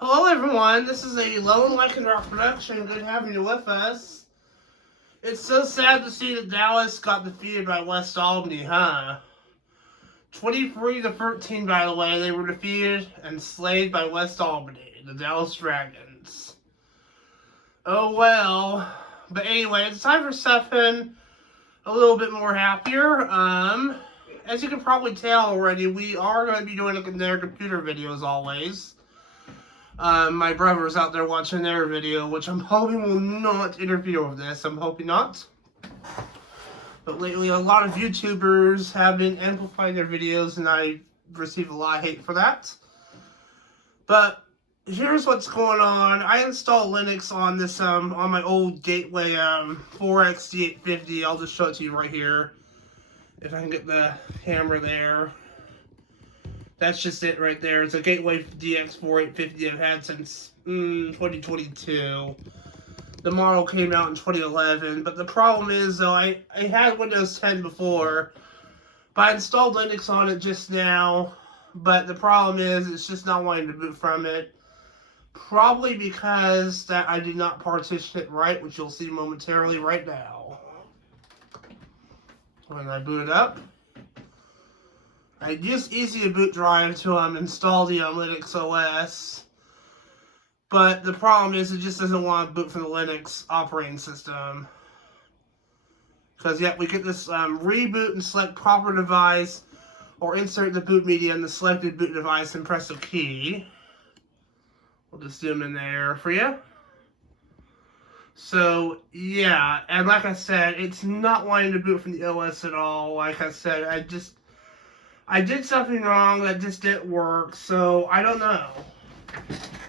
Hello everyone, this is a lone Lycanroc production. Good having you with us. It's so sad to see that Dallas got defeated by West Albany, huh? 23-13, by the way, they were defeated and slayed by West Albany, the Dallas Dragons. Oh well. But anyway, it's time for something a little bit more happier. As you can probably tell already, we are going to be doing their computer videos always. My brother's out there watching their video, which I'm hoping will not interfere with this. I'm hoping not. But lately, a lot of YouTubers have been amplifying their videos, and I received a lot of hate for that. But here's what's going on. I installed Linux on this on my old Gateway 4X4850. I'll just show it to you right here, if I can get the camera there. That's just it right there. It's a Gateway DX4850 I've had since 2022. The model came out in 2011, but the problem is, though, I had Windows 10 before, but I installed Linux on it just now, but the problem is it's just not wanting to boot from it. Probably because that I did not partition it right, which you'll see momentarily right now. When I boot it up, I use Easy Boot Drive to install the Linux OS, but the problem is it just doesn't want to boot from the Linux operating system. Because yet we get this reboot and select proper device, or insert the boot media in the selected boot device and press a key. We'll just zoom in there for you. So yeah, and like I said, it's not wanting to boot from the OS at all. Like I said, I did something wrong that just didn't work, so I don't know.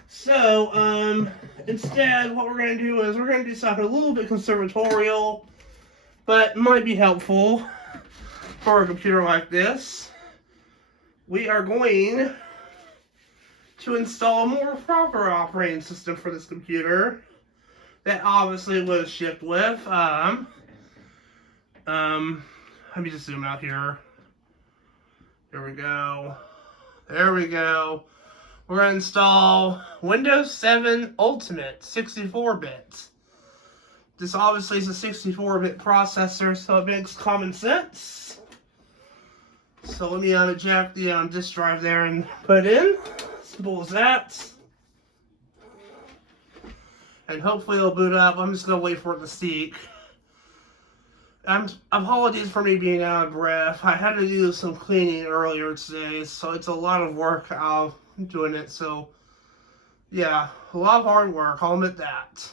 So, instead, what we're going to do is we're going to do something a little bit conservatorial, but might be helpful for a computer like this. We are going to install a more proper operating system for this computer that obviously would have shipped with. Let me just zoom out here. There we go. There we go. We're going to install Windows 7 Ultimate 64-bit. This obviously is a 64-bit processor, so it makes common sense. So let me eject the disk drive there and put it in. Simple as that. And hopefully it'll boot up. I'm just going to wait for it to seek. Apologies for me being out of breath. I had to do some cleaning earlier today, so it's a lot of work doing it. So, yeah, a lot of hard work. I'll admit that.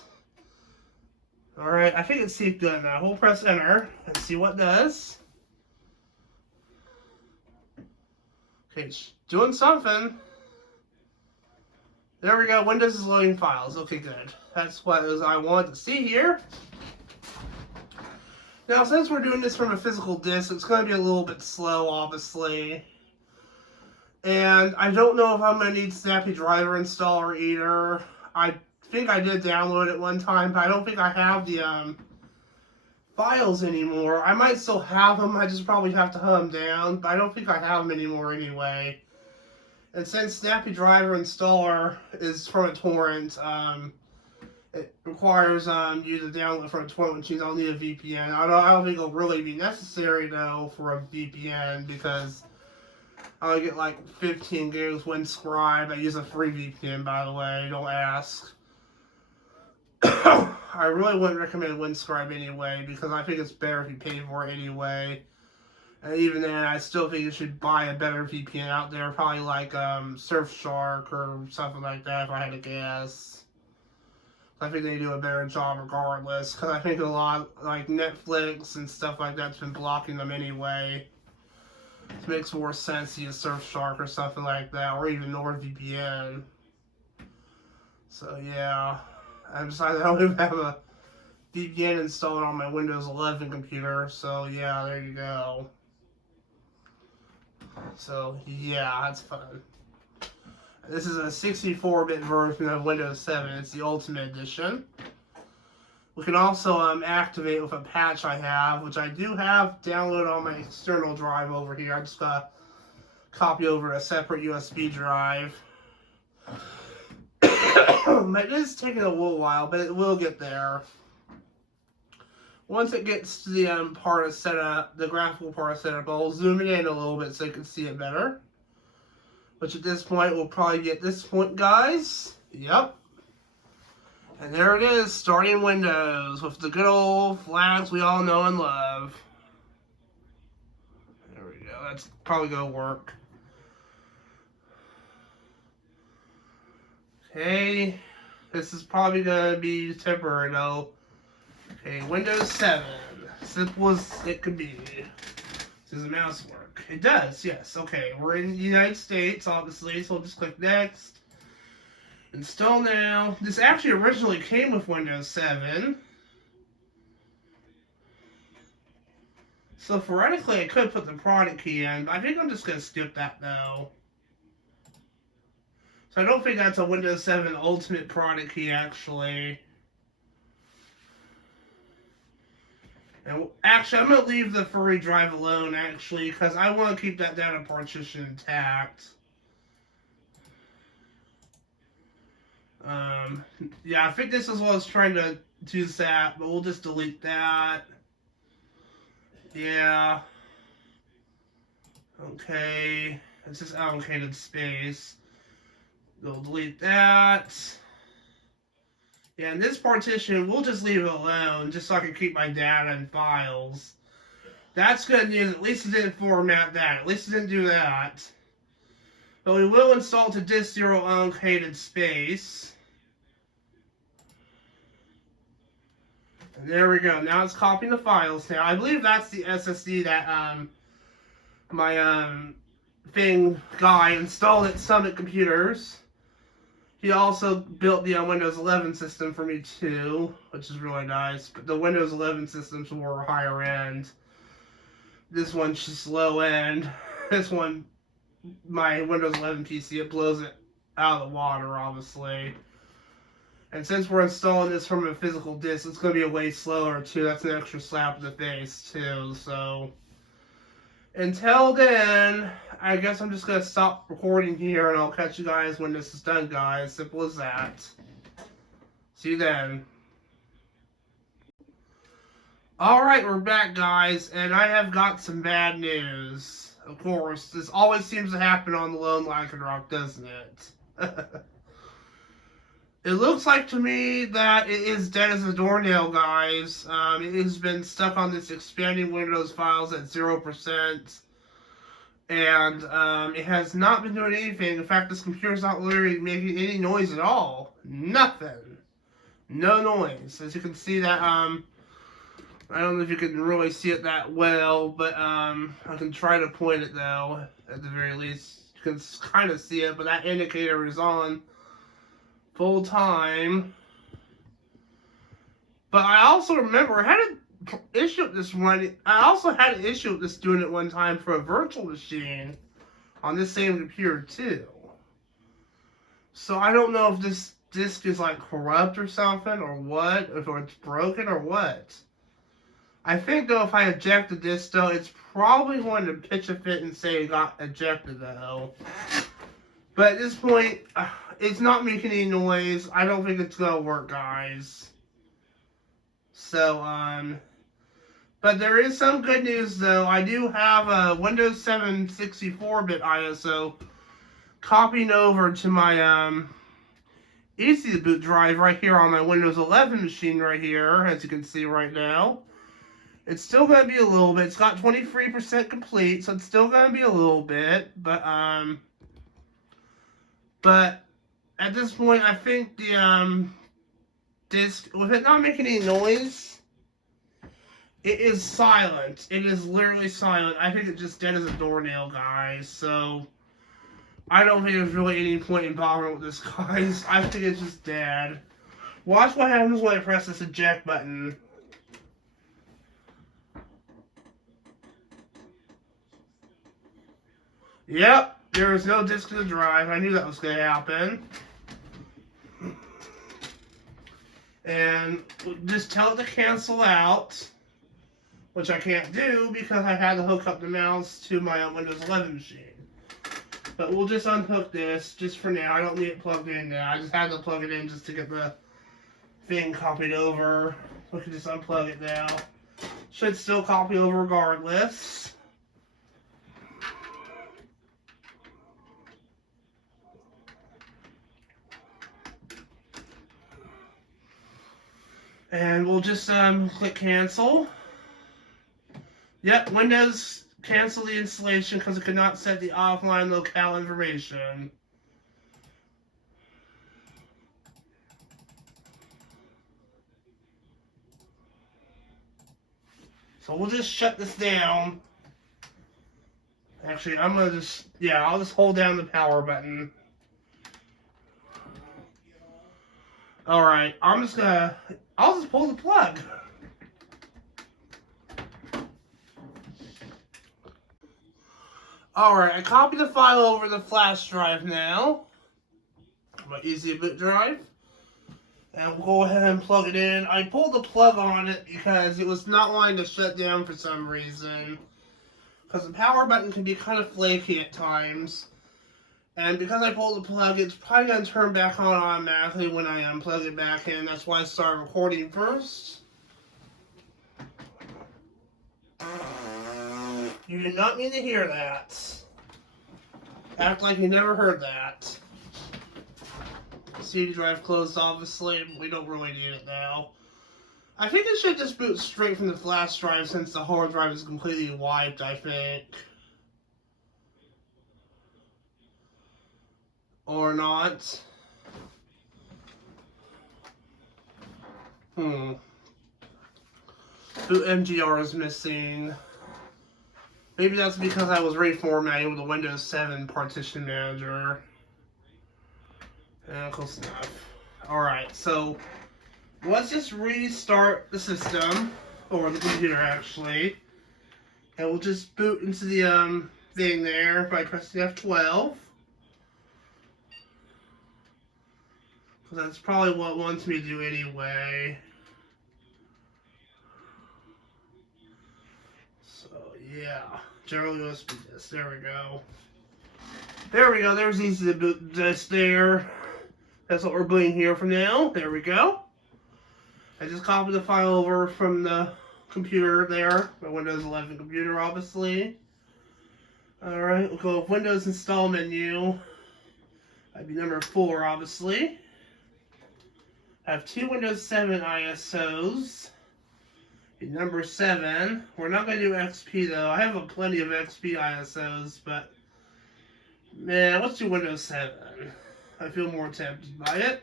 Alright, I think it's seeked good now. We'll press enter and see what it does. Okay, it's doing something. There we go. Windows is loading files. Okay, good. That's what I wanted to see here. Now, since we're doing this from a physical disk, it's going to be a little bit slow, obviously. And I don't know if I'm going to need Snappy Driver Installer either. I think I did download it one time, but I don't think I have the files anymore. I might still have them, I just probably have to hunt them down, but I don't think I have them anymore anyway. And since Snappy Driver Installer is from a torrent, it requires you to download from a torrent machine. I'll need a VPN. I don't think it'll really be necessary though for a VPN because I'll get like 15 gigs Windscribe. I use a free VPN, by the way. Don't ask. I really wouldn't recommend Windscribe anyway because I think it's better if you pay for it anyway. And even then, I still think you should buy a better VPN out there, probably like Surfshark or something like that if I had to guess. I think they do a better job regardless, because I think a lot, like Netflix and stuff like that's been blocking them anyway. It makes more sense to use Surfshark or something like that, or even NordVPN. So yeah, I decided I don't even have a VPN installed on my Windows 11 computer, so yeah, there you go. So yeah, that's fun. This is a 64-bit version of Windows 7. It's the Ultimate Edition. We can also activate with a patch I have, which I do have downloaded on my external drive over here. I just got to copy over a separate USB drive. It is taking a little while, but it will get there. Once it gets to the part of setup, the graphical part of setup, I'll zoom it in a little bit so you can see it better. Which at this point, we'll probably get this point, guys. Yep. And there it is, starting Windows with the good old flags we all know and love. There we go. That's probably going to work. Okay. This is probably going to be temporary, though. Okay, Windows 7. Simple as it could be. Does the mouse work? It does, yes. Okay, we're in the United States, obviously, so we'll just click Next. Install now. This actually originally came with Windows 7. So theoretically, I could put the product key in, but I think I'm just going to skip that, though. So I don't think that's a Windows 7 Ultimate product key, actually. And actually, I'm going to leave the furry drive alone, actually, because I want to keep that data partition intact. Yeah, I think this is what I was trying to do that, but we'll just delete that. Yeah. Okay. It's just allocated space. We'll delete that. Yeah, and this partition, we'll just leave it alone, just so I can keep my data and files. That's good news. At least it didn't format that. At least it didn't do that. But we will install to disk 0 allocated space. And there we go. Now it's copying the files now. I believe that's the SSD that my thing guy installed at Summit Computers. He also built the Windows 11 system for me too, which is really nice. But the Windows 11 systems were higher end. This one's just low end. This one, my Windows 11 PC, it blows it out of the water, obviously. And since we're installing this from a physical disk, it's going to be a way slower too. That's an extra slap in the face too. So until then, I guess I'm just going to stop recording here and I'll catch you guys when this is done, guys. Simple as that. See you then. Alright, we're back, guys, and I have got some bad news. Of course, this always seems to happen on the lone Lycanroc, doesn't it? It looks like to me that it is dead as a doornail, guys. It has been stuck on this expanding Windows files at 0%. And it has not been doing anything. In fact, this computer's not literally making any noise at all. Nothing. No noise. As you can see that, I don't know if you can really see it that well, but I can try to point it though, at the very least. You can kind of see it, but that indicator is on full time. But I also remember I had an issue with this one. I also had an issue with this doing it one time for a virtual machine on this same computer too. So I don't know if this disk is like corrupt or something or what, if it's broken or what. I think though if I eject the disk though, it's probably going to pitch a fit and say it got ejected though. But at this point, it's not making any noise. I don't think it's gonna work, guys. So, but there is some good news though. I do have a Windows 7 64-bit ISO copying over to my easy to boot drive right here on my Windows 11 machine right here, as you can see right now. It's still gonna be a little bit. It's got 23% complete, so it's still gonna be a little bit, but at this point, I think the disk, with it not making any noise, it is silent. It is literally silent. I think it's just dead as a doornail, guys. So I don't think there's really any point in bothering with this, guys. I think it's just dead. Watch what happens when I press this eject button. Yep, there was no disk in the drive. I knew that was going to happen. And just tell it to cancel out, which I can't do because I had to hook up the mouse to my Windows 11 machine. But we'll just unhook this just for now. I don't need it plugged in now. I just had to plug it in just to get the thing copied over. We can just unplug it now. Should still copy over regardless. And we'll just click cancel. Yep, Windows cancel the installation because it could not set the offline locale information. So we'll just shut this down. Actually, I'm gonna just, I'll just hold down the power button. Alright, I'll just pull the plug. Alright, I copied the file over the flash drive now. My Easy Boot drive. And we'll go ahead and plug it in. I pulled the plug on it because it was not wanting to shut down for some reason. Because the power button can be kind of flaky at times. And because I pulled the plug, it's probably going to turn back on automatically when I unplug it back in. That's why I started recording first. You did not mean to hear that. Act like you never heard that. CD drive closed, obviously. We don't really need it now. I think it should just boot straight from the flash drive since the hard drive is completely wiped, I think. Or not. Boot MGR is missing. Maybe that's because I was reformatting with the Windows 7 partition manager. And close enough. Alright, so let's just restart the system, or the computer actually. And we'll just boot into the thing there by pressing F12. Because that's probably what it wants me to do anyway. So yeah, general USB disk, there we go. There we go, there's Easy to Boot disk there. That's what we're booting here from now. There we go. I just copied the file over from the computer there, my Windows 11 computer, obviously. Alright, we'll go with Windows Install menu. That'd be number 4, obviously. I have 2 Windows 7 ISOs. Number 7. We're not going to do XP, though. I have plenty of XP ISOs, but man, let's do Windows 7. I feel more tempted by it.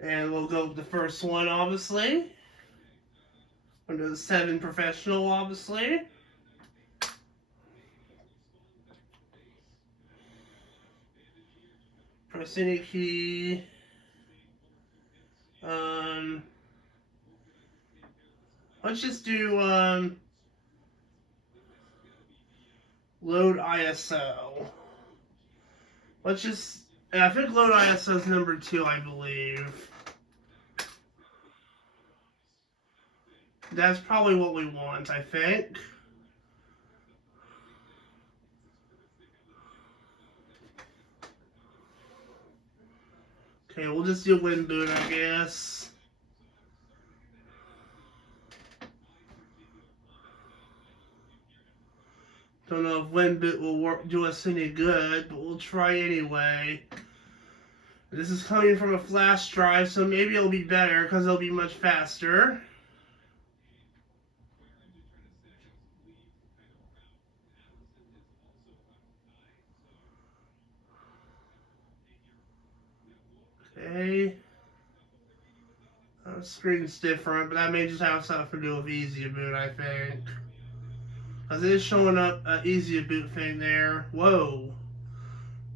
And we'll go with the first one, obviously. Windows 7 Professional, obviously. Press any key. Let's just do load ISO. Let's just, I think load ISO is number 2, I believe. That's probably what we want, I think. Okay, we'll just do WinBoot, I guess. Don't know if WinBoot will do us any good, but we'll try anyway. This is coming from a flash drive, so maybe it'll be better because it'll be much faster. Okay. The screen's different, but that may just have something to do with Easy Boot, I think. Because it is showing up an Easy Boot thing there. Whoa.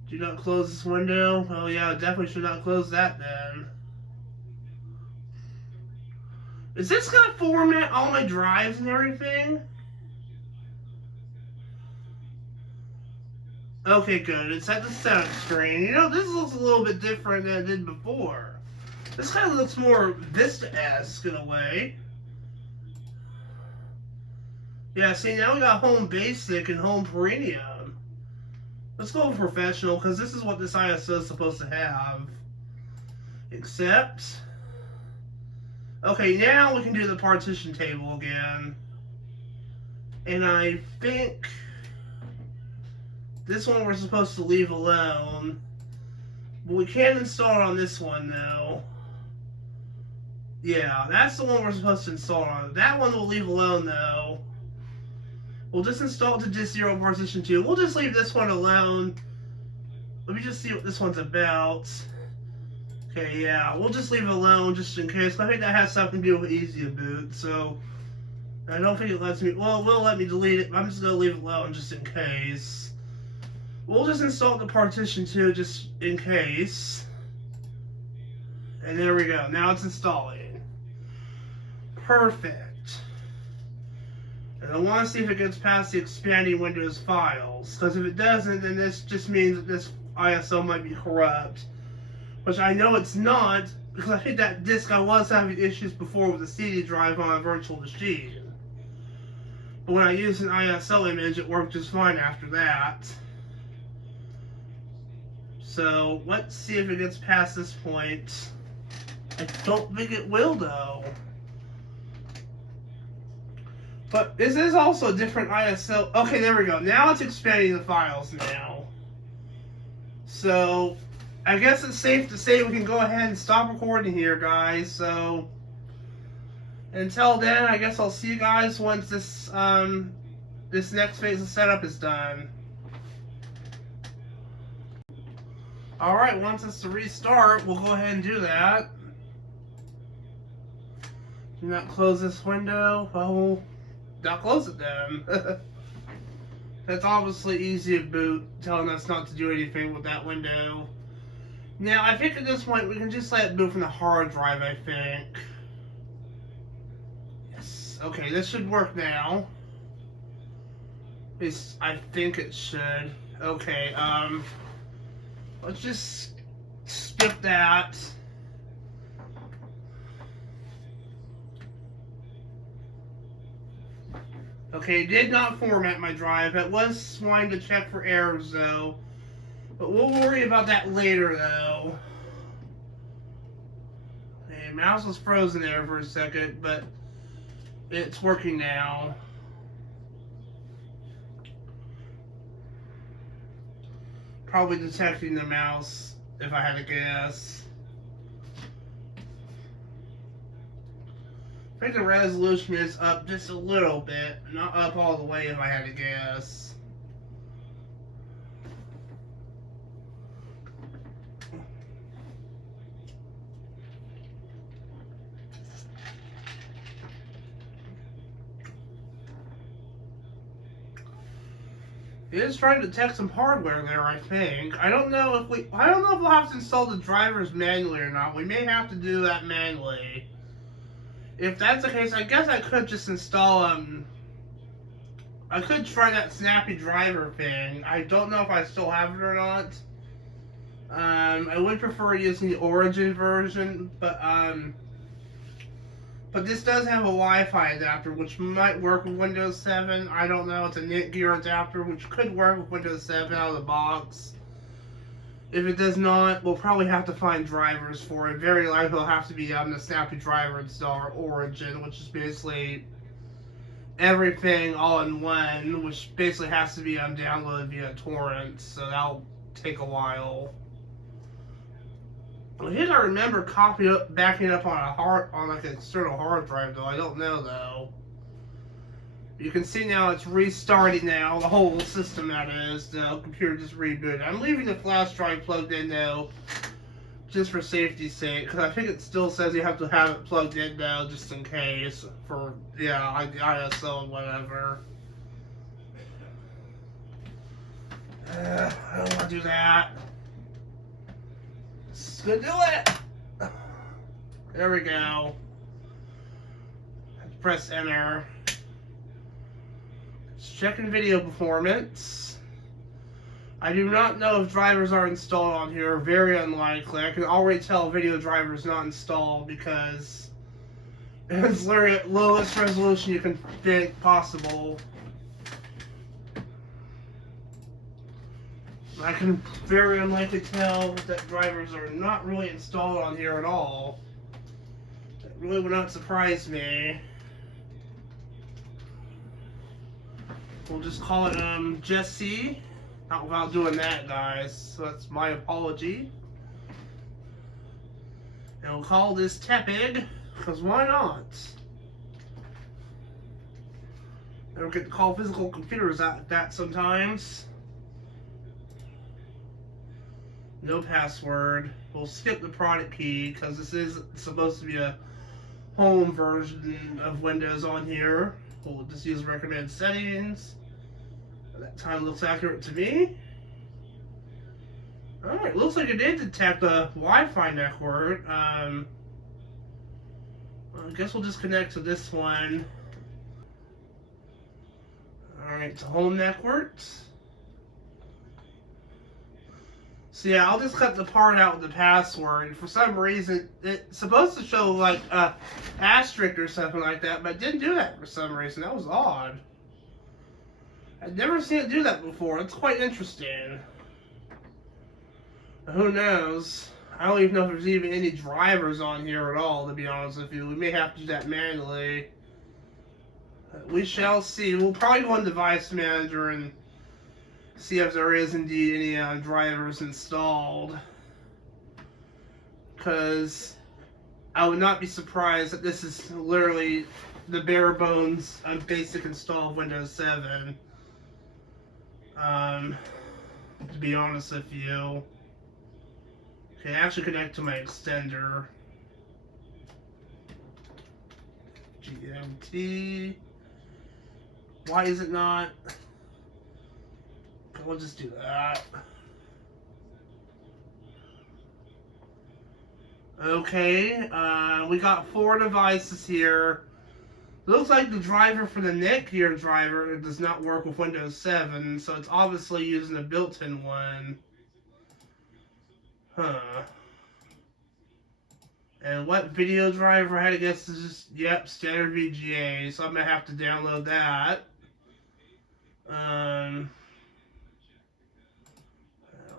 Do not close this window. Oh yeah, I definitely should not close that then. Is this going to format all my drives and everything? Okay, good. It's at the setup screen. You know, this looks a little bit different than it did before. This kind of looks more Vista-esque in a way. Yeah, see, now we got Home Basic and Home Premium. Let's go Professional, because this is what this ISO is supposed to have. Accept. Okay, now we can do the partition table again. And I think this one we're supposed to leave alone. But we can install it on this one, though. Yeah, that's the one we're supposed to install on. That one we'll leave alone, though. We'll just install it to Disk 0 Partition 2. We'll just leave this one alone. Let me just see what this one's about. Okay, yeah, we'll just leave it alone just in case. I think that has something to do with Easy to Boot, so I don't think it lets me. Well, it will let me delete it, but I'm just going to leave it alone just in case. We'll just install the Partition 2 just in case. And there we go. Now it's installing. Perfect. And I want to see if it gets past the expanding Windows files. Because if it doesn't, then this just means that this ISO might be corrupt. Which I know it's not, because I think that disk I was having issues before with the CD drive on a virtual machine. But when I used an ISO image, it worked just fine after that. So let's see if it gets past this point. I don't think it will, though. But this is also a different ISO. Okay, there we go. Now it's expanding the files now. So I guess it's safe to say we can go ahead and stop recording here, guys. So until then, I guess I'll see you guys once this this next phase of setup is done. Alright, once it's to restart, we'll go ahead and do that. Do not close this window. Well, not close it then. That's obviously Easy to Boot, telling us not to do anything with that window. Now, I think at this point we can just let it boot from the hard drive, I think. Yes. Okay, this should work now. At least I think it should. Okay, let's just skip that. Okay, did not format my drive. It was wanting to check for errors, though. But we'll worry about that later, though. Okay, mouse was frozen there for a second, but it's working now. Probably detecting the mouse, if I had to guess. I think the resolution is up just a little bit, not up all the way if I had to guess. It is trying to detect some hardware there, I think. I don't know if we'll have to install the drivers manually or not. We may have to do that manually. If that's the case, I guess I could just install, I could try that snappy driver thing. I don't know if I still have it or not. I would prefer using the Origin version, but this does have a Wi-Fi adapter, which might work with Windows 7. I don't know. It's a Netgear adapter, which could work with Windows 7 out of the box. If it does not, we'll probably have to find drivers for it. Very likely it'll have to be the Snappy Driver installer Origin, which is basically everything all in one, which basically has to be downloaded via torrent, so that'll take a while. I think I remember backing up on like an external hard drive, though. I don't know, though. You can see now it's restarting now, the whole system that is. The computer just rebooted. I'm leaving the flash drive plugged in, though, just for safety's sake, because I think it still says you have to have it plugged in, though, just in case, for, yeah, the ISO and whatever. I don't want to do that. Let's go do it! There we go. Press enter. Checking video performance. I do not know if drivers are installed on here. Very unlikely. I can already tell video driver is not installed because It's literally at lowest resolution you can think possible. I can very unlikely tell that drivers are not really installed on here at all. That really would not surprise me. We'll just call it Jesse. Not without doing that, guys. So that's my apology. And we'll call this Tepid, because why not? I don't get to call physical computers out that sometimes. No password. We'll skip the product key because this is supposed to be a home version of Windows on here. We'll just use recommended settings. That time looks accurate to me. Alright, looks like it did detect the Wi-Fi network. I guess we'll just connect to this one. Alright, to home networks. So yeah, I'll just cut the part out with the password. For some reason, it's supposed to show like a asterisk or something like that, but it didn't do that for some reason. That was odd. I've never seen it do that before. It's quite interesting. Who knows? I don't even know if there's even any drivers on here at all, to be honest with you. We may have to do that manually. We shall see. We'll probably go on Device Manager and see if there is indeed any drivers installed. Because I would not be surprised that this is literally the bare bones basic install of Windows 7. To be honest with you. Okay, actually connect to my extender. GMT. Why is it not? We'll just do that. Okay, we got 4 devices here. Looks like the driver for the Netgear driver does not work with Windows 7, so it's obviously using a built-in one. Huh. And what video driver? I had to guess is just, yep, standard VGA, so I'm gonna have to download that.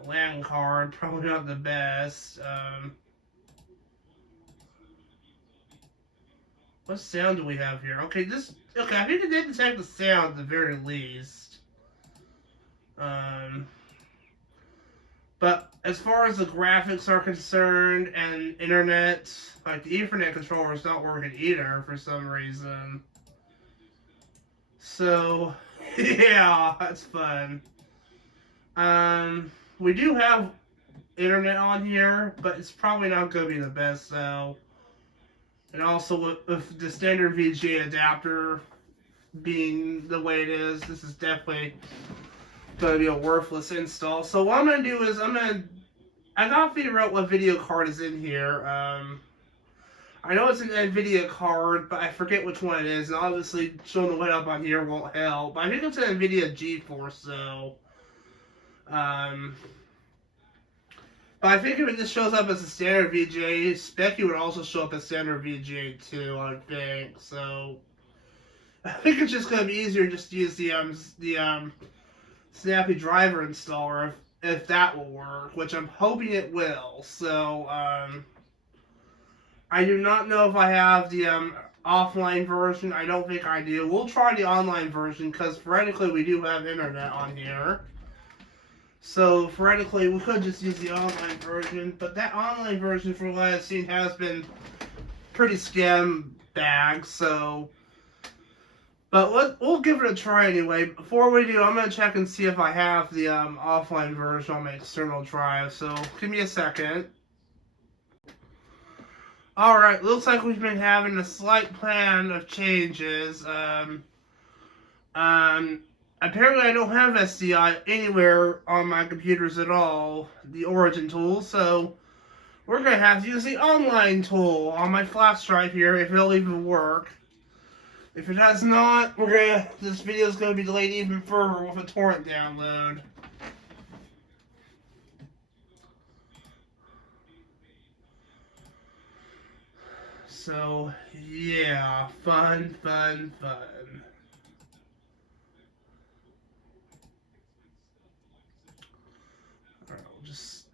LAN card, probably not the best. What sound do we have here? Okay, okay, I think it did detect the sound at the very least. But as far as the graphics are concerned and internet, like the Ethernet controller is not working either for some reason. So, yeah, that's fun. We do have internet on here, but it's probably not going to be the best, though. And also, with the standard VGA adapter being the way it is, this is definitely going to be a worthless install. So what I'm going to do is I got to figure out what video card is in here. I know it's an NVIDIA card, but I forget which one it is. And obviously, showing the way up on here won't help. But I think it's an NVIDIA GeForce, so. But I think if it just shows up as a standard VGA, Specky would also show up as standard VGA too, I think. So. I think it's just going to be easier just to use the Snappy driver installer if that will work, which I'm hoping it will. So, I do not know if I have the offline version. I don't think I do. We'll try the online version because theoretically we do have internet on here. So theoretically we could just use the online version, but that online version, from what I've seen, has been pretty scam bagged. So, but we'll give it a try anyway. Before we do, I'm gonna check and see if I have the offline version on my external drive. So give me a second. Alright, looks like we've been having a slight plan of changes. Apparently I don't have SDI anywhere on my computers at all, the Origin tool, so we're going to have to use the online tool on my flash drive here, if it'll even work. If it does not, this video is going to be delayed even further with a torrent download. So, yeah, fun. Alright, we'll just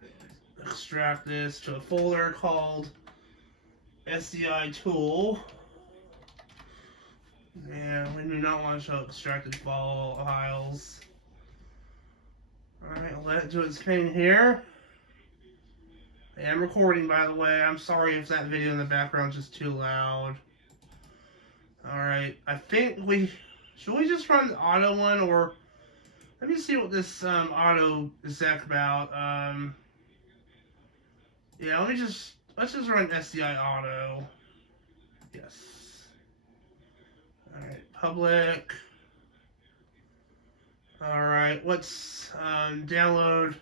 extract this to a folder called SDI tool. And we do not want to show extracted files. Alright, I'll let it do its thing here. I am recording, by the way. I'm sorry if that video in the background is just too loud. Alright, I think should we just run the auto one, or let me see what this auto is about. Yeah, let's just run SDI auto. Yes. Alright, public. Alright, let's download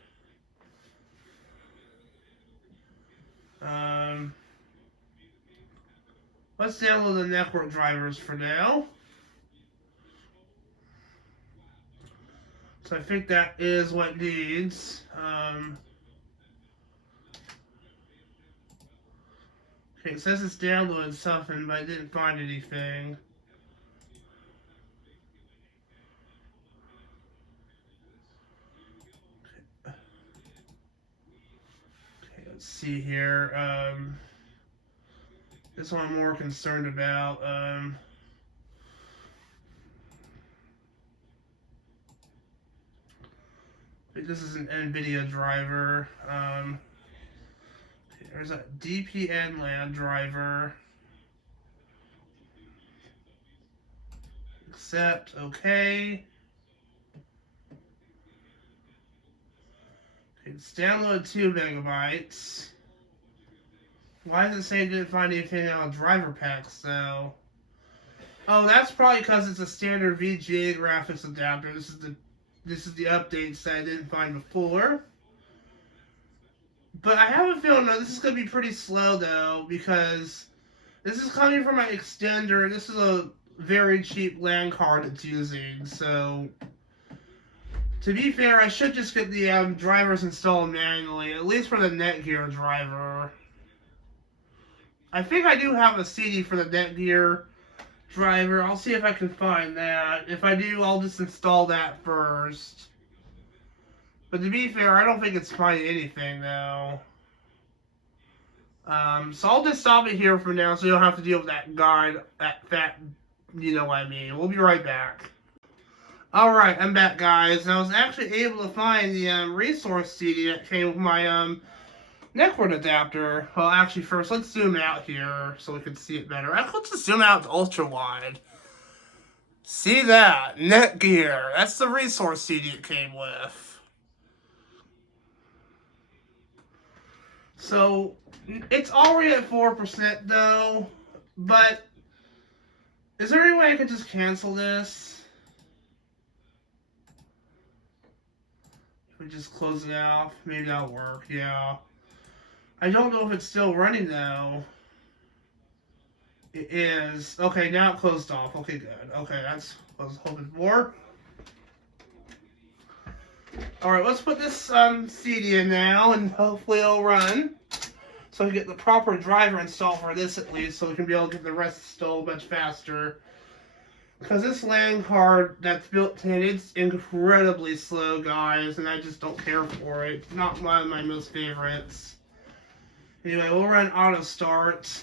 let's download the network drivers for now. So I think that is what it needs. Okay, it says it's downloaded something, but I didn't find anything. Okay, let's see here. This one I'm more concerned about. This is an NVIDIA driver. There's a DPN LAN driver. Accept, okay. It's downloaded 2 megabytes. Why does it say it didn't find anything on driver packs though? Oh, that's probably because it's a standard VGA graphics adapter. This is the updates that I didn't find before. But I have a feeling that this is going to be pretty slow though, because this is coming from my extender. This is a very cheap LAN card it's using, so to be fair, I should just get the drivers installed manually, at least for the Netgear driver. I think I do have a CD for the Netgear driver. I'll see if I can find that. If I do, I'll just install that first. But to be fair, I don't think it's finding anything though. So I'll just stop it here for now so you don't have to deal with that guide, that fat, you know what I mean. We'll be right back. Alright, I'm back, guys. And I was actually able to find the resource CD that came with my network adapter. Well, actually, first, let's zoom out here so we can see it better. Let's just zoom out to ultra wide. See that? Netgear. That's the resource CD it came with. So, it's already at 4% though, but is there any way I could just cancel this? If we just close it out, maybe that'll work, yeah. I don't know if it's still running though. It is. Okay, now it closed off. Okay, good. Okay, that's what I was hoping for. Alright, let's put this CD in now, and hopefully it'll run. So we get the proper driver installed for this at least, so we can be able to get the rest installed much faster. Because this LAN card that's built in, it's incredibly slow, guys, and I just don't care for it. It's not one of my most favorites. Anyway, we'll run auto start.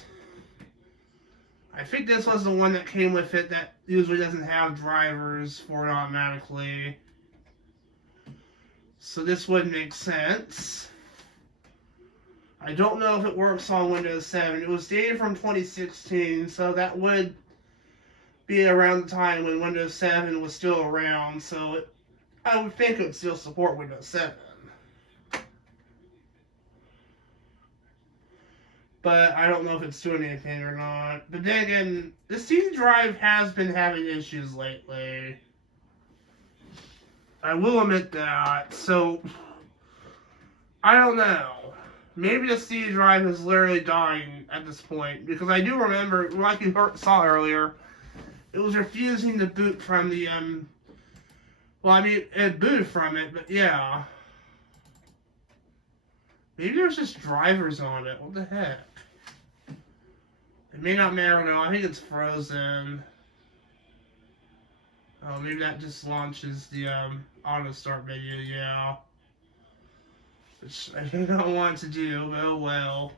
I think this was the one that came with it that usually doesn't have drivers for it automatically. So this would make sense. I don't know if it works on Windows 7. It was dated from 2016, so that would be around the time when Windows 7 was still around, so I would think it would still support Windows 7. But I don't know if it's doing anything or not. But then again, the CD drive has been having issues lately. I will admit that. So, I don't know. Maybe the CD drive is literally dying at this point. Because I do remember, like you saw earlier, it was refusing to boot from the, well, I mean, it booted from it, but yeah. Maybe there's just drivers on it. What the heck? It may not matter though. I think it's frozen. Oh, maybe that just launches the auto start menu. Yeah, which I do not want to do. But oh well.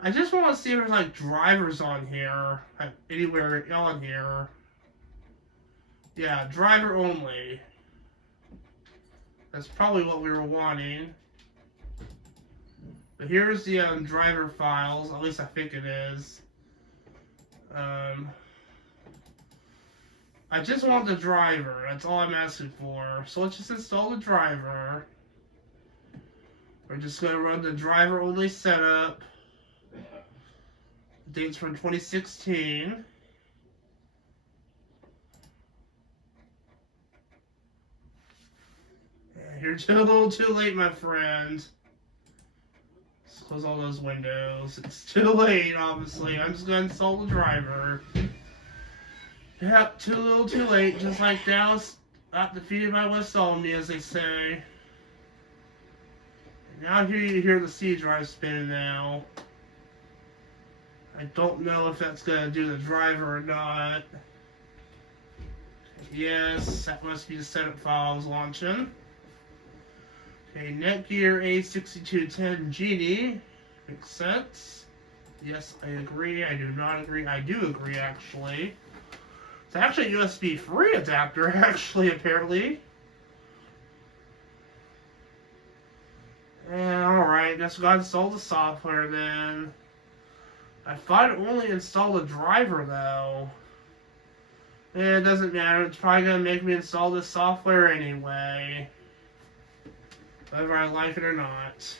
I just want to see if there's like drivers on here, like, anywhere on here. Yeah, driver only. That's probably what we were wanting. But here's the driver files. At least I think it is. I just want the driver. That's all I'm asking for. So let's just install the driver. We're just going to run the driver only setup. Dates from 2016. You're a little too late, my friend. Let's close all those windows. It's too late, obviously. I'm just going to install the driver. Yep, too little too late. Just like Dallas got defeated by West Albany, as they say. And now here you hear the C drive spinning now. I don't know if that's going to do the driver or not. Yes, that must be the setup files launching. Okay, Netgear A6210 Genie. Makes sense. Yes, I agree. I do not agree. I do agree, actually. It's actually a USB free adapter, actually, apparently. And alright, guess we gotta install the software then. I thought it only installed the driver, though. It doesn't matter. It's probably gonna make me install this software anyway. Whether I like it or not.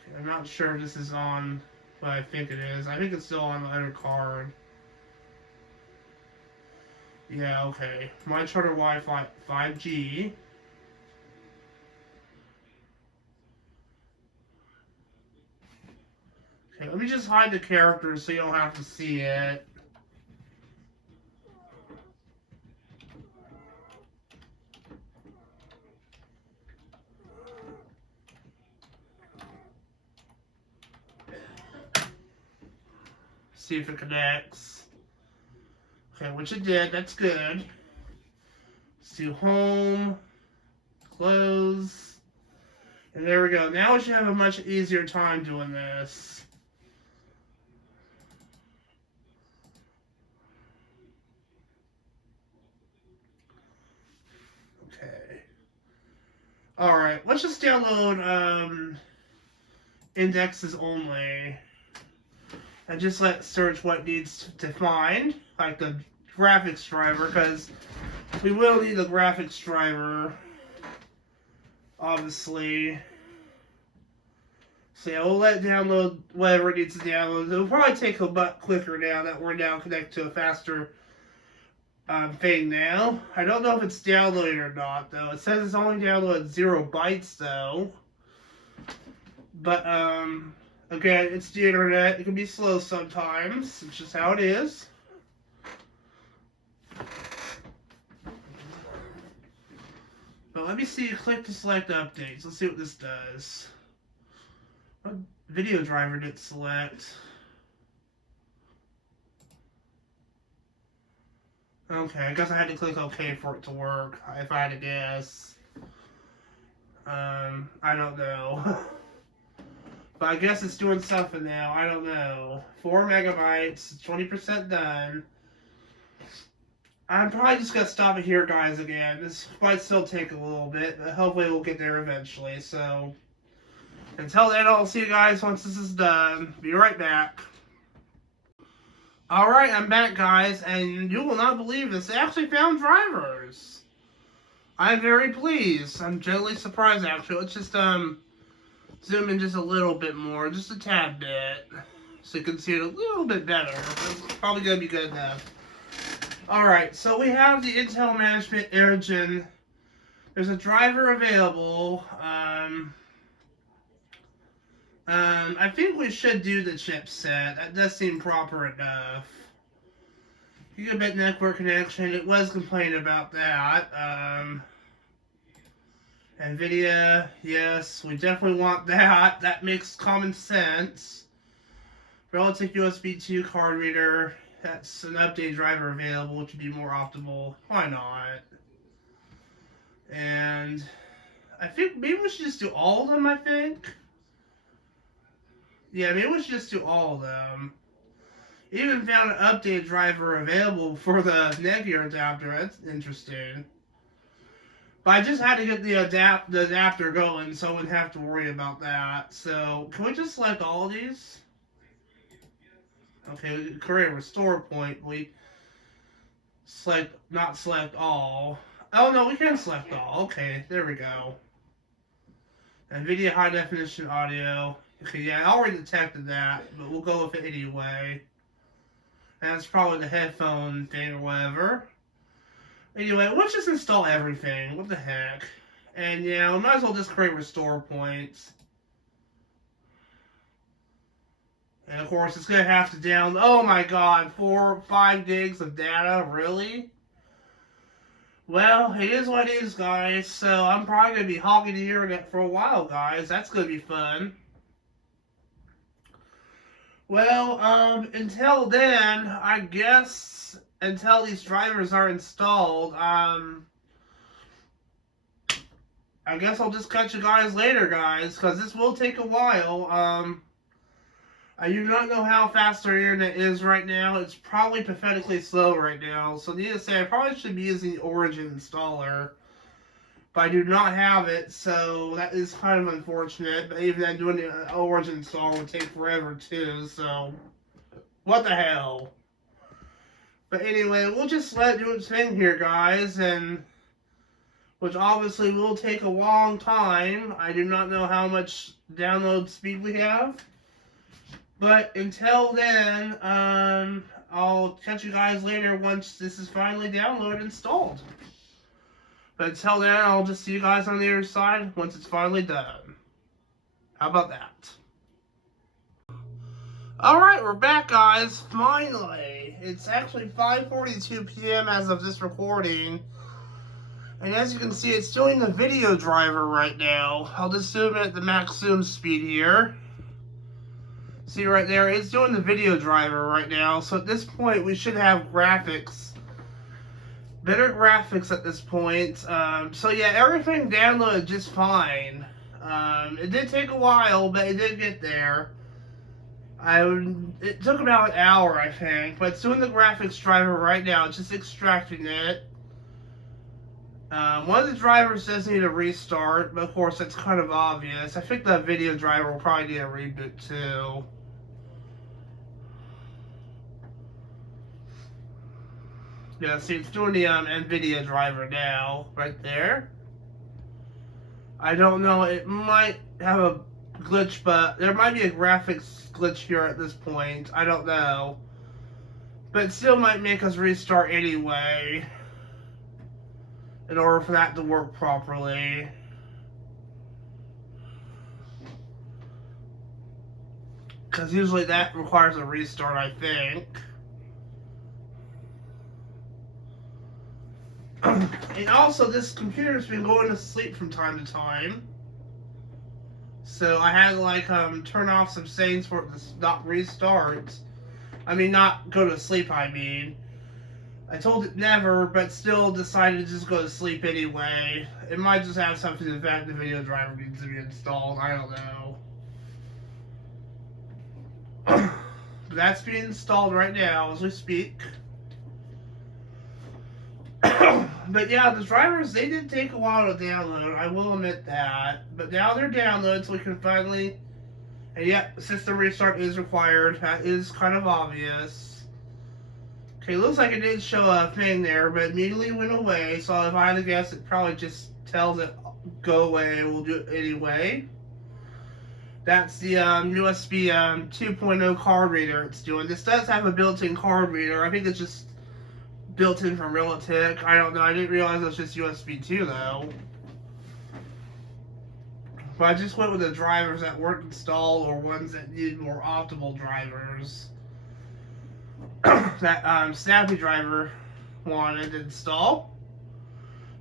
Okay, I'm not sure if this is on what I think it is. I think it's still on the other card. Yeah, okay. My Charter Wi-Fi 5G. Okay, let me just hide the characters so you don't have to see it. See if it connects. Okay, which it did. That's good. Let's do home, close, and there we go. Now we should have a much easier time doing this. Okay. Alright, let's just download indexes only. And just let search what it needs to find, like the graphics driver, because we will need the graphics driver, obviously. So yeah, we'll let it download whatever it needs to download. It'll probably take a bit quicker now that we're now connected to a faster thing now. I don't know if it's downloading or not, though. It says it's only downloaded 0 bytes, though. But, again, it's the internet. It can be slow sometimes. It's just how it is. But let me see. Click to select updates. Let's see what this does. What video driver did it select? Okay, I guess I had to click OK for it to work, if I had to guess. I don't know. But I guess it's doing something now. I don't know. 4 megabytes, 20% done. I'm probably just going to stop it here, guys, again. This might still take a little bit, but hopefully we'll get there eventually. So, until then, I'll see you guys once this is done. Be right back. Alright, I'm back, guys, and you will not believe this. They actually found drivers. I'm very pleased. I'm gently surprised, actually. Let's just, zoom in just a little bit more, just a tad bit, so you can see it a little bit better. It's probably going to be good enough. Alright, so we have the Intel Management Engine. There's a driver available. I think we should do the chipset. That does seem proper enough. gigabit network connection. It was complaining about that. NVIDIA, yes, we definitely want that. That makes common sense. Relative USB 2 card reader. That's an update driver available, which would be more optimal. Why not? And I think maybe we should just do all of them, I think. Yeah, maybe we should just do all of them. Even found an update driver available for the Netgear adapter. That's interesting. But I just had to get the adapter going, so I wouldn't have to worry about that. So, can we just select all of these? Okay, create a restore point. We not select all. Oh no, we can select all. Okay, there we go. NVIDIA high definition audio. Okay, yeah, I already detected that, but we'll go with it anyway. That's probably the headphone thing or whatever. Anyway, let's just install everything. What the heck? And yeah, we might as well just create restore points. And of course, it's going to have to download. Oh my god, 5 gigs of data? Really? Well, it is what it is, guys. So I'm probably going to be hogging the internet for a while, guys. That's going to be fun. Well, until then, I guess, until these drivers are installed, I guess I'll just catch you guys later, guys, because this will take a while. I do not know how fast our internet is right now. It's probably pathetically slow right now. So needless to say, I probably should be using the Origin installer. But I do not have it, so that is kind of unfortunate. But even then, doing the Origin installer would take forever too, so what the hell. But anyway, we'll just let it do its thing here, guys, and which obviously will take a long time. I do not know how much download speed we have. But until then, I'll catch you guys later once this is finally downloaded and installed. But until then, I'll just see you guys on the other side once it's finally done. How about that? Alright, we're back, guys. Finally. It's actually 5:42 p.m. as of this recording. And as you can see, it's doing the video driver right now. I'll just zoom in at the max zoom speed here. See right there, it's doing the video driver right now. So at this point, we should have graphics. Better graphics at this point. So yeah, everything downloaded just fine. It did take a while, but it did get there. It took about an hour, I think. But it's doing the graphics driver right now. It's just extracting it. One of the drivers does need a restart, but of course that's kind of obvious. I think the video driver will probably need a reboot too. Yeah, see, it's doing the NVIDIA driver now, right there. I don't know, it might have a glitch, but there might be a graphics glitch here at this point. I don't know. But it still might make us restart anyway, in order for that to work properly. Because usually that requires a restart, I think. And also, this computer's been going to sleep from time to time. So I had to, like, turn off some settings for it to not restart. I mean, not go to sleep, I mean. I told it never, but still decided to just go to sleep anyway. It might just have something to do with the fact the video driver needs to be installed. I don't know. But that's being installed right now as we speak. But yeah, the drivers, they did take a while to download, I will admit that. But now they're downloaded, so we can finally... And yeah, system restart is required. That is kind of obvious. Okay, looks like it did show a thing there, but immediately went away. So if I had to guess, it probably just tells it, go away, we'll do it anyway. That's the USB 2.0 card reader it's doing. This does have a built-in card reader. I think it's just built in from Realtek. I don't know. I didn't realize it was just USB 2 though. But I just went with the drivers that weren't installed or ones that needed more optimal drivers. that Snappy driver wanted to install.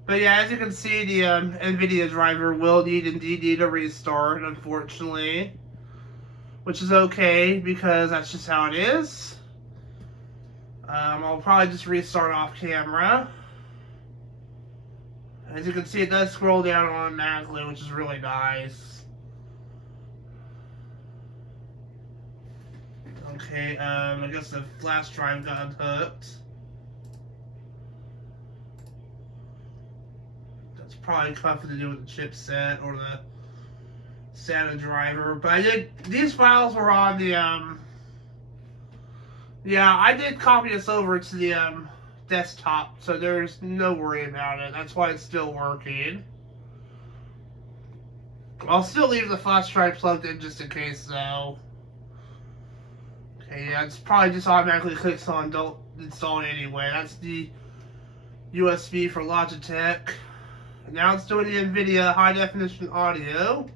But yeah, as you can see, the NVIDIA driver will indeed need a restart, unfortunately. Which is okay, because that's just how it is. I'll probably just restart off camera. As you can see, it does scroll down automatically, which is really nice. Okay, I guess the flash drive got unhooked. That's probably something to do with the chipset or the SATA driver. But these files were on the, yeah, I did copy this over to the, desktop, so there's no worry about it. That's why it's still working. I'll still leave the flash drive plugged in just in case, though. Okay, yeah, it's probably just automatically clicks on don't install it anyway. That's the USB for Logitech. Now it's doing the NVIDIA high definition audio.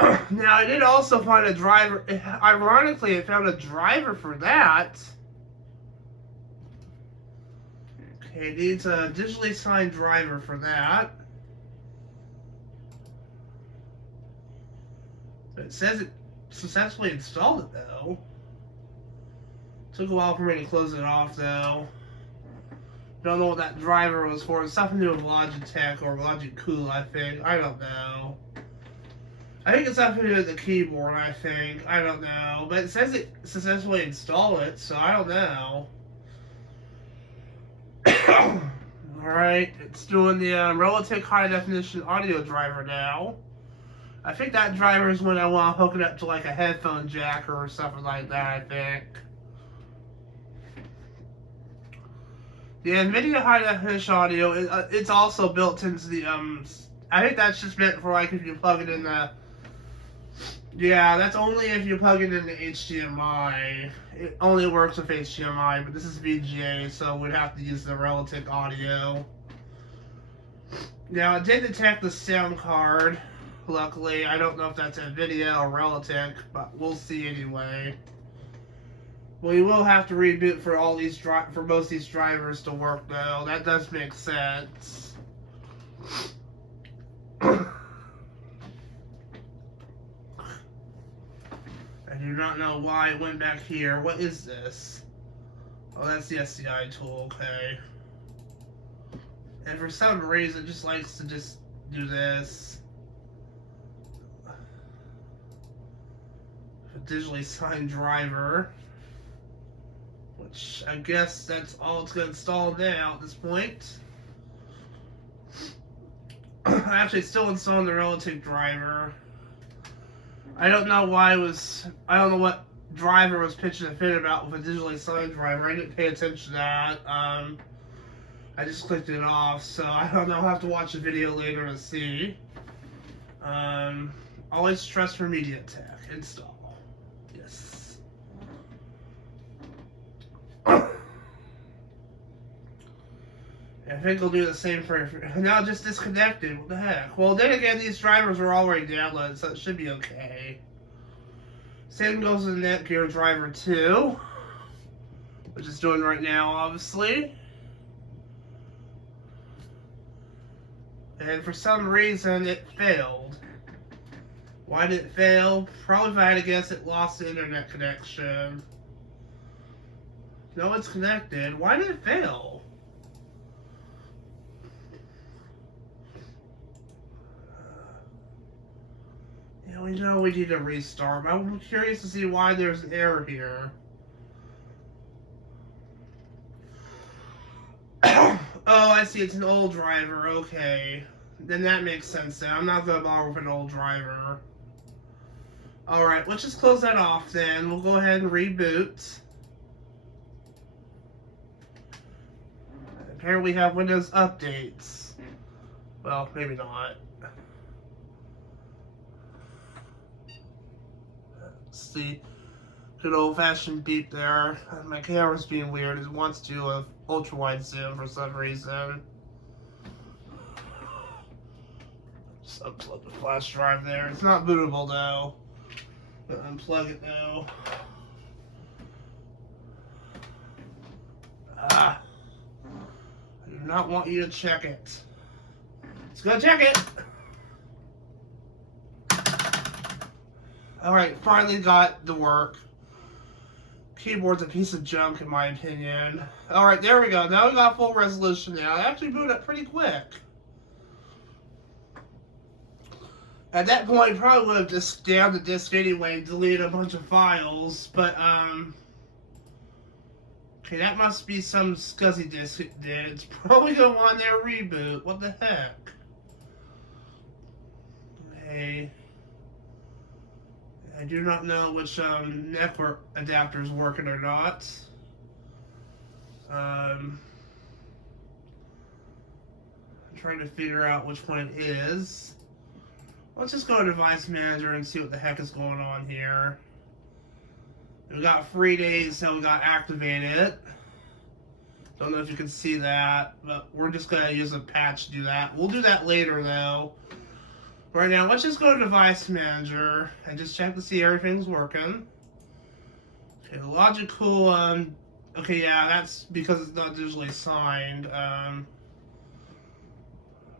Now I did also find a driver. Ironically, I found a driver for that. Okay, it needs a digitally signed driver for that. It says it successfully installed it, though. Took a while for me to close it off, though. Don't know what that driver was for. It's something to do with Logitech or Logicool, I think. I don't know. I think it's something to do with the keyboard, I think. I don't know. But it says it successfully installed it, so I don't know. Alright, it's doing the Logitech high definition audio driver now. I think that driver is when I want to hook it up to like a headphone jack or something like that, I think. The NVIDIA high definition audio, it's also built into the, I think that's just meant for like if you plug it in the, yeah, that's only if you plug it into HDMI. It only works with HDMI, but this is VGA, so we'd have to use the Logitech audio. Now, it did detect the sound card. Luckily, I don't know if that's NVIDIA or Logitech, but we'll see anyway. We will have to reboot for all these for most of these drivers to work, though. That does make sense. I do not know why it went back here. What is this? Oh, that's the SCI tool. Okay. And for some reason, it just likes to just do this. A digitally signed driver. Which, I guess that's all it's going to install now at this point. Actually, it's still installing the Logitech driver. I don't know why it was... I don't know what driver was pitching a fit about with a digitally signed driver. I didn't pay attention to that. I just clicked it off, so I don't know. I'll have to watch the video later to see. Always trust for MediaTek. Install. Yes. I think I'll do the same for now. Just disconnected. What the heck? Well, then again, these drivers are already downloaded, so it should be okay. Same goes with the Netgear driver 2, which is doing right now, obviously. And for some reason, it failed. Why did it fail? Probably, if I had to guess, it lost the internet connection. No, it's connected. Why did it fail? Yeah, we know we need a restart, but I'm curious to see why there's an error here. Oh, I see. It's an old driver. Okay. Then that makes sense then. I'm not going to bother with an old driver. Alright, let's just close that off then. We'll go ahead and reboot. Apparently we have Windows updates. Well, maybe not. See, good old-fashioned beep there. My camera's being weird. It wants to do a ultra-wide zoom for some reason. Just unplug the flash drive there. It's not bootable though. Unplug it now. not want you to check it. Let's go check it. Alright, finally got the work. Keyboard's a piece of junk in my opinion. Alright, there we go. Now we got full resolution now. It actually booted up pretty quick. At that point, I probably would have just scanned the disk anyway and deleted a bunch of files, but, okay, that must be some scuzzy disk it did. It's probably going to want their reboot. What the heck? Okay. I do not know which, network adapter is working or not. I'm trying to figure out which one it is. Let's just go to Device Manager and see what the heck is going on here. We got 3 days until we got activated. Don't know if you can see that, but we're just going to use a patch to do that. We'll do that later, though. Right now, let's just go to Device Manager and just check to see everything's working. Okay, the logical, okay, yeah, that's because it's not digitally signed.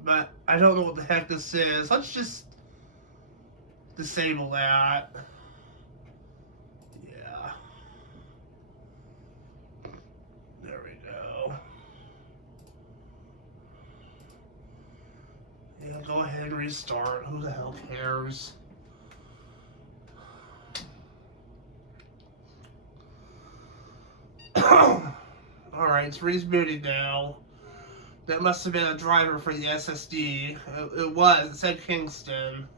But I don't know what the heck this is. Let's just disable that. Yeah. There we go. Yeah, go ahead and restart. Who the hell cares? Alright, it's rebooting now. That must have been a driver for the SSD. It was. It said Kingston.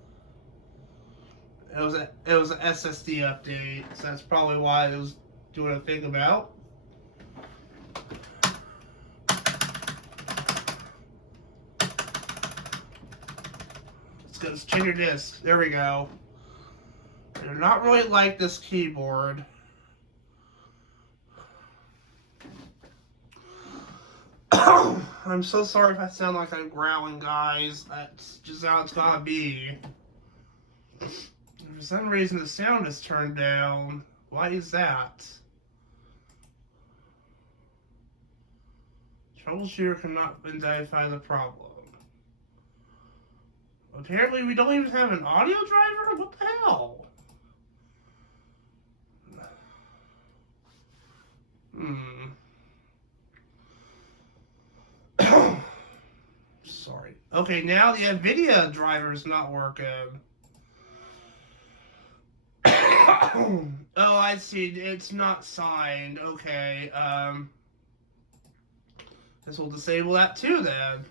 It was an SSD update, so that's probably why it was doing a thing about. Let's check your disk. There we go. I do not really like this keyboard. I'm so sorry if I sound like I'm growling, guys. That's just how it's gotta be. For some reason, the sound is turned down. Why is that? Troubleshooter cannot identify the problem. Apparently, we don't even have an audio driver? What the hell? Sorry. Okay, now the NVIDIA driver is not working. Oh, I see. It's not signed. Okay. Guess we'll disable that too then.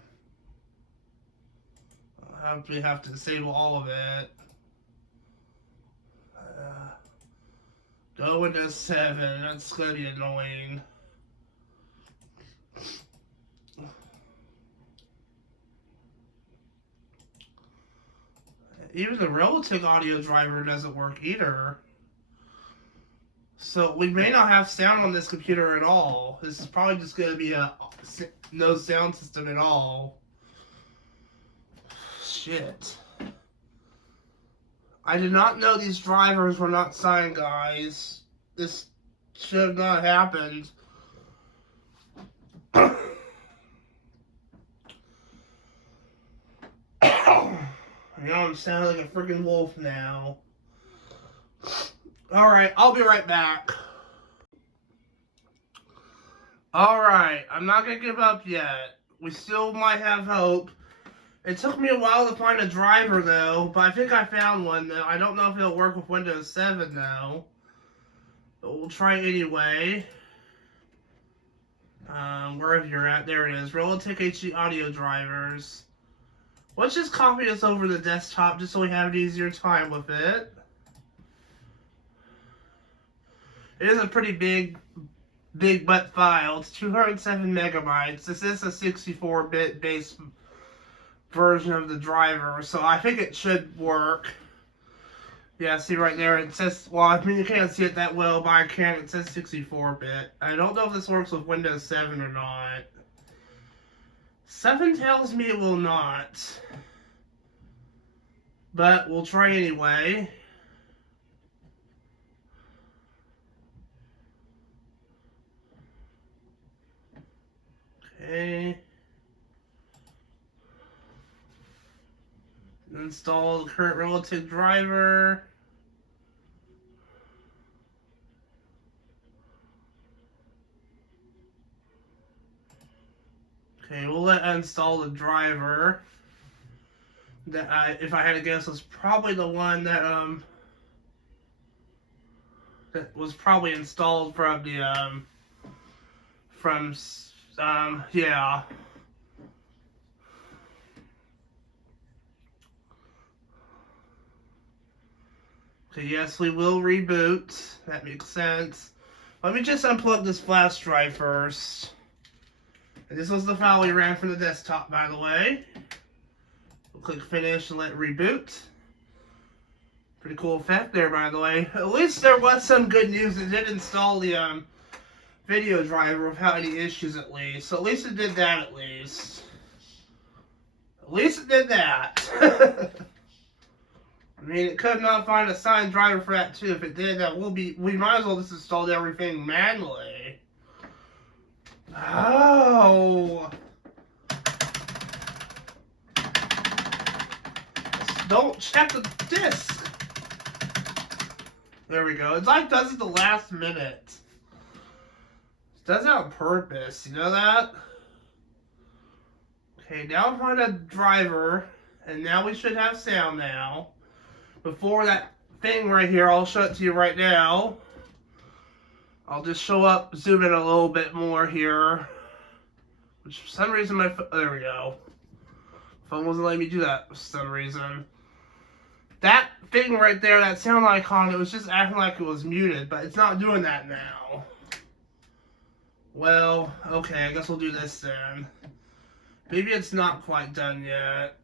I'll have to disable all of it. Go Windows 7. That's gonna be annoying. Even the Realtek audio driver doesn't work either. So we may not have sound on this computer at all. This is probably just going to be a no sound system at all. Shit. I did not know these drivers were not signed, guys. This should have not happened. I'm sounding like a freaking wolf now. Alright, I'll be right back. Alright, I'm not gonna give up yet. We still might have hope. It took me a while to find a driver though, but I think I found one though. I don't know if it'll work with Windows 7 though. But we'll try anyway. Wherever you're at, there it is. Realtek HD audio drivers. Let's just copy this over the desktop just so we have an easier time with it. It is a pretty big butt file. It's 207 megabytes. This is a 64-bit base version of the driver, so I think it should work. Yeah, see right there, it says, well, I mean, you can't see it that well, but I can. It says 64-bit. I don't know if this works with Windows 7 or not. 7 tells me it will not. But we'll try anyway. Okay. Install the current relative driver. Okay, we'll let install the driver. That if I had to guess, was probably the one that that was probably installed from the yeah. Okay, yes, we will reboot. That makes sense. Let me just unplug this flash drive first. And this was the file we ran from the desktop, by the way. We'll click finish and let it reboot. Pretty cool effect there, by the way. At least there was some good news. It did install the video driver without any issues, at least. So at least it did that, at least. At least it did that. I mean, it could not find a signed driver for that, too. If it did, we might as well just install everything manually. Oh. Don't check the disc. There we go. It's like does it the last minute. It does it on purpose. You know that? Okay, now find a driver. And now we should have sound now. Before that thing right here, I'll show it to you right now. I'll just zoom in a little bit more here. Which for some reason there we go. Phone wasn't letting me do that for some reason. That thing right there, that sound icon, it was just acting like it was muted, but it's not doing that now. Well, okay, I guess we'll do this then. Maybe it's not quite done yet.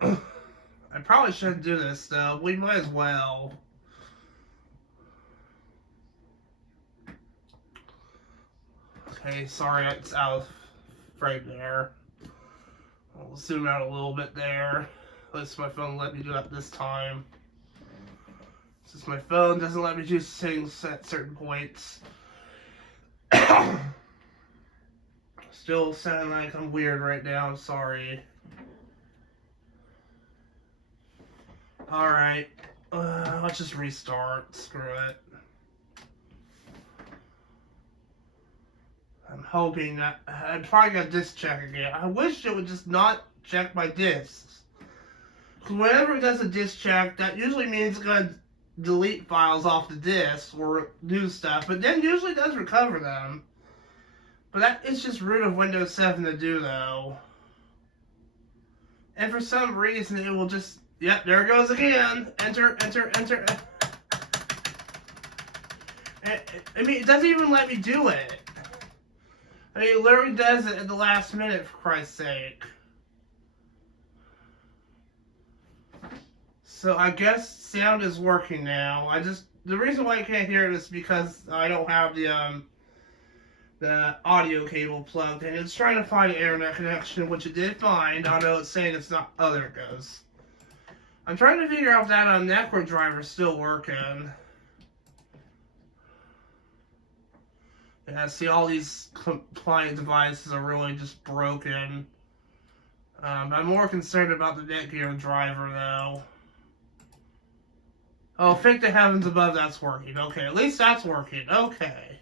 I probably shouldn't do this though. We might as well. Okay, sorry, it's out of frame there. I'll zoom out a little bit there. At least my phone let me do that this time. Since my phone doesn't let me do things at certain points. Still sounding like I'm weird right now, I'm sorry. Alright, let's just restart. Screw it. I'm hoping that I'm probably gonna disc check again. I wish it would just not check my discs. Because whenever it does a disc check, that usually means it's gonna delete files off the disk or do stuff, but then usually does recover them. But that is just root of Windows 7 to do though. And for some reason it will just, yep, there it goes again. Enter, enter, enter. I mean, it doesn't even let me do it. I mean, it literally does it at the last minute, for Christ's sake. So I guess sound is working now. The reason why you can't hear it is because I don't have the audio cable plugged in. It's trying to find an internet connection, which it did find, although it's saying it's not. Oh, there it goes. I'm trying to figure out if that network driver is still working. Yeah, see, all these client devices are really just broken. I'm more concerned about the Netgear driver, though. Oh, thank the heavens above that's working. Okay, at least that's working. Okay.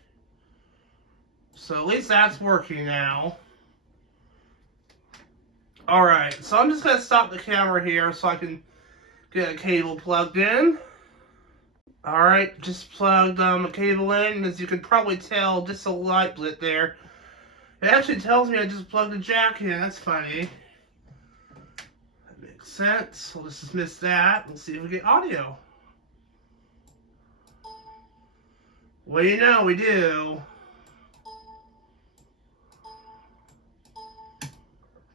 So at least that's working now. Alright, so I'm just going to stop the camera here so I can get a cable plugged in. Alright, just plugged a cable in. As you can probably tell, just a light lit there. It actually tells me I just plugged a jack in. That's funny. That makes sense. We'll just dismiss that. We'll see if we get audio. Well, you know we do.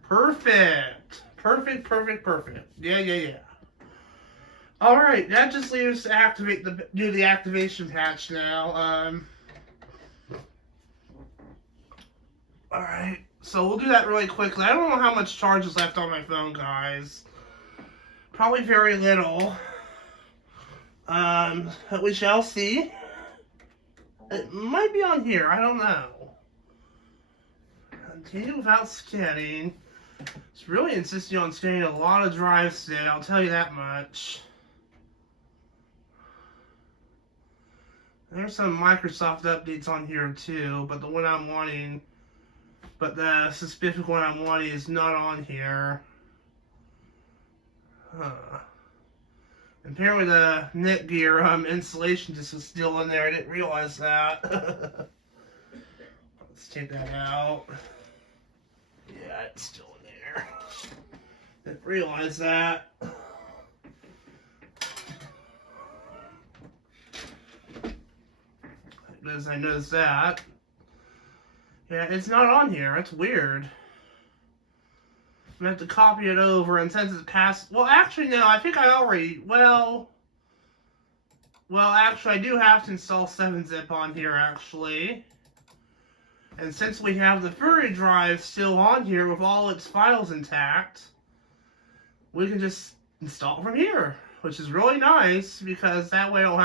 Perfect. Perfect, perfect, perfect. Yeah. Alright, that just leaves to do the activation patch now. Alright, so we'll do that really quickly. I don't know how much charge is left on my phone, guys. Probably very little. But we shall see. It might be on here, I don't know. Continue without scanning. It's really insisting on scanning a lot of drives today, I'll tell you that much. There's some Microsoft updates on here too, but the specific one I'm wanting is not on here. Huh. Apparently the Netgear installation disk is still in there. I didn't realize that. Let's take that out. Yeah, it's still in there. Didn't realize that. Because I noticed that. Yeah, it's not on here. It's weird. I'm gonna have to copy it over, and since it's past... Well, actually, no, I think I already... Well, actually, I do have to install 7-zip on here, actually. And since we have the Fury drive still on here with all its files intact, we can just install it from here, which is really nice, because that way I don't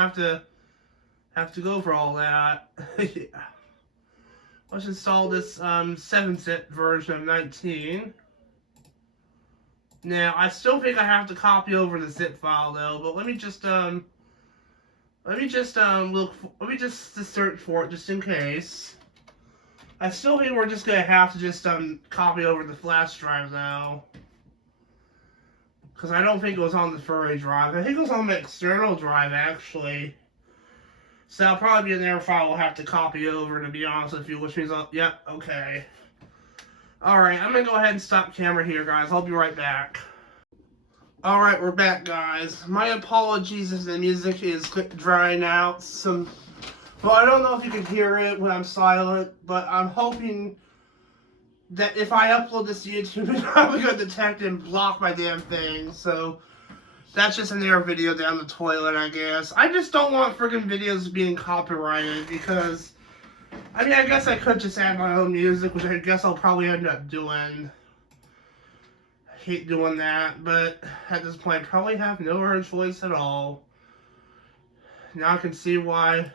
have to go for all that. Yeah. Let's install this 7-zip version of 19. Now, I still think I have to copy over the zip file though, but let me just search for it just in case. I still think we're just gonna have to just copy over the flash drive though, because I don't think it was on the Fury drive. I think it was on the external drive actually. So that'll probably be another file we'll have to copy over, to be honest with you, which means yep, okay. Alright, I'm gonna go ahead and stop camera here, guys. I'll be right back. Alright, we're back, guys. My apologies if the music is drying out. Well, I don't know if you can hear it when I'm silent, but I'm hoping that if I upload this to YouTube, it's probably going to detect and block my damn thing, so... That's just another video down the toilet, I guess. I just don't want friggin' videos being copyrighted because... I mean, I guess I could just add my own music, which I guess I'll probably end up doing. I hate doing that, but at this point I probably have no other choice at all. Now I can see why.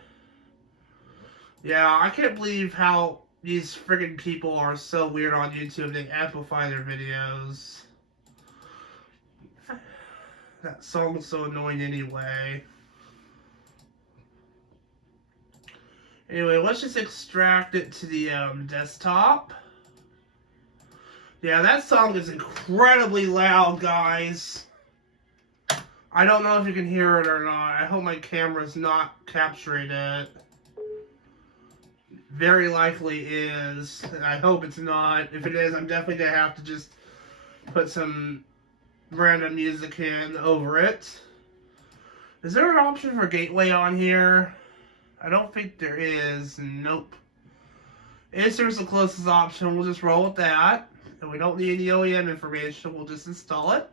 Yeah, I can't believe how these friggin' people are so weird on YouTube. They amplify their videos. That song is so annoying anyway. Anyway, let's just extract it to the desktop. Yeah, that song is incredibly loud, guys. I don't know if you can hear it or not. I hope my camera's not capturing it. Very likely is. I hope it's not. If it is, I'm definitely going to have to just put some random music in over it. Is there an option for Gateway on here? I don't think there is. Nope. If there's the closest option, we'll just roll with that. And we don't need any OEM information. We'll just install it.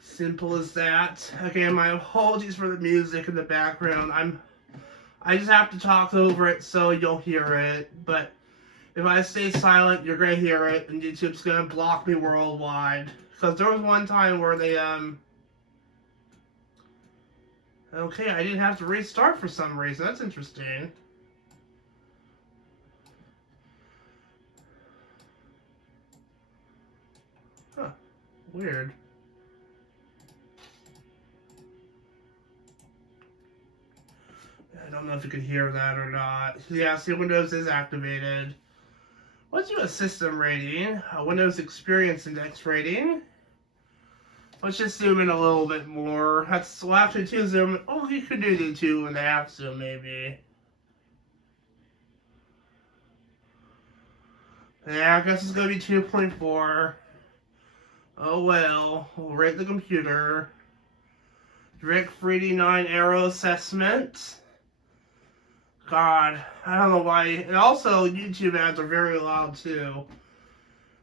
Simple as that. Again, my apologies for the music in the background. I just have to talk over it so you'll hear it. But if I stay silent, you're gonna hear it, and YouTube's gonna block me worldwide. Because there was one time where they, okay, I didn't have to restart for some reason. That's interesting. Huh. Weird. I don't know if you can hear that or not. Yeah, see, Windows is activated. Let's do a system rating. A Windows Experience Index rating. Let's just zoom in a little bit more. Well, actually, 2 zoom. Oh, you could do the 2.5 zoom, maybe. Yeah, I guess it's gonna be 2.4. Oh well. We'll rate the computer. Rick 3D9 Aero Assessment. God, I don't know why. And also, YouTube ads are very loud too.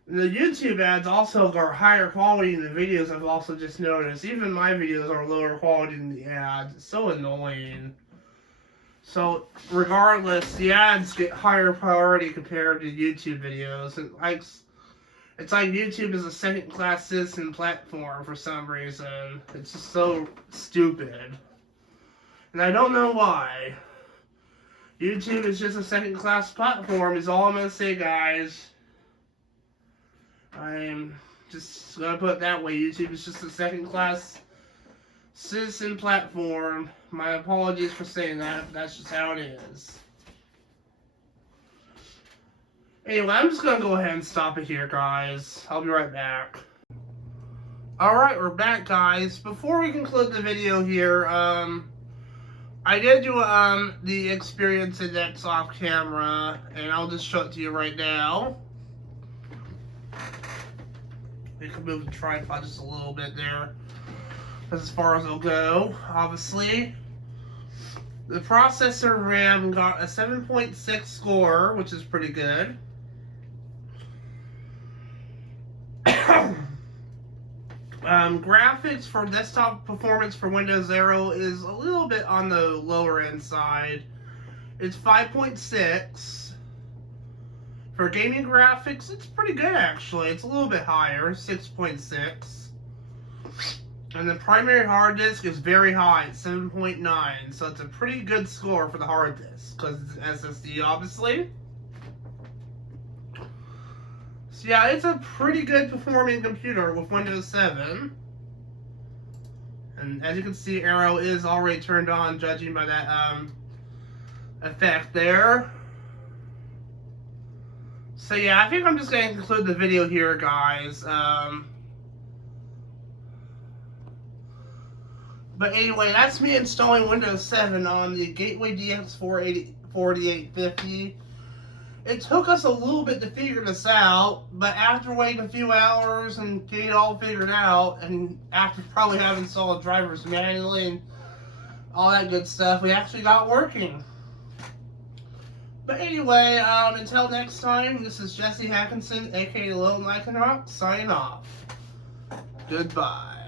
The YouTube ads also are higher quality than the videos, I've also just noticed. Even my videos are lower quality than the ads. It's so annoying. So, regardless, the ads get higher priority compared to YouTube videos. It's like YouTube is a second-class citizen platform for some reason. It's just so stupid. And I don't know why. YouTube is just a second-class platform is all I'm going to say, guys. I'm just gonna put it that way. YouTube is just a second-class citizen platform. My apologies for saying that, but that's just how it is. Anyway, I'm just gonna go ahead and stop it here, guys. I'll be right back. Alright, we're back, guys. Before we conclude the video here, I did do the experience index off camera, and I'll just show it to you right now. We can move the tripod just a little bit there. That's as far as it'll go, obviously. The processor RAM got a 7.6 score, which is pretty good. Graphics for desktop performance for Windows 0 is a little bit on the lower end side. It's 5.6. For gaming graphics, it's pretty good actually. It's a little bit higher, 6.6. And the primary hard disk is very high, it's 7.9. So it's a pretty good score for the hard disk, because it's SSD obviously. So yeah, it's a pretty good performing computer with Windows 7. And as you can see, Arrow is already turned on, judging by that effect there. So yeah, I think I'm just going to conclude the video here, guys. But anyway, that's me installing Windows 7 on the Gateway DX4850. It took us a little bit to figure this out, but after waiting a few hours and getting it all figured out, and after probably having installed drivers manually and all that good stuff, we actually got working. But anyway, until next time, this is Jesse Hackinson, aka Lycanroc, signing off. Goodbye.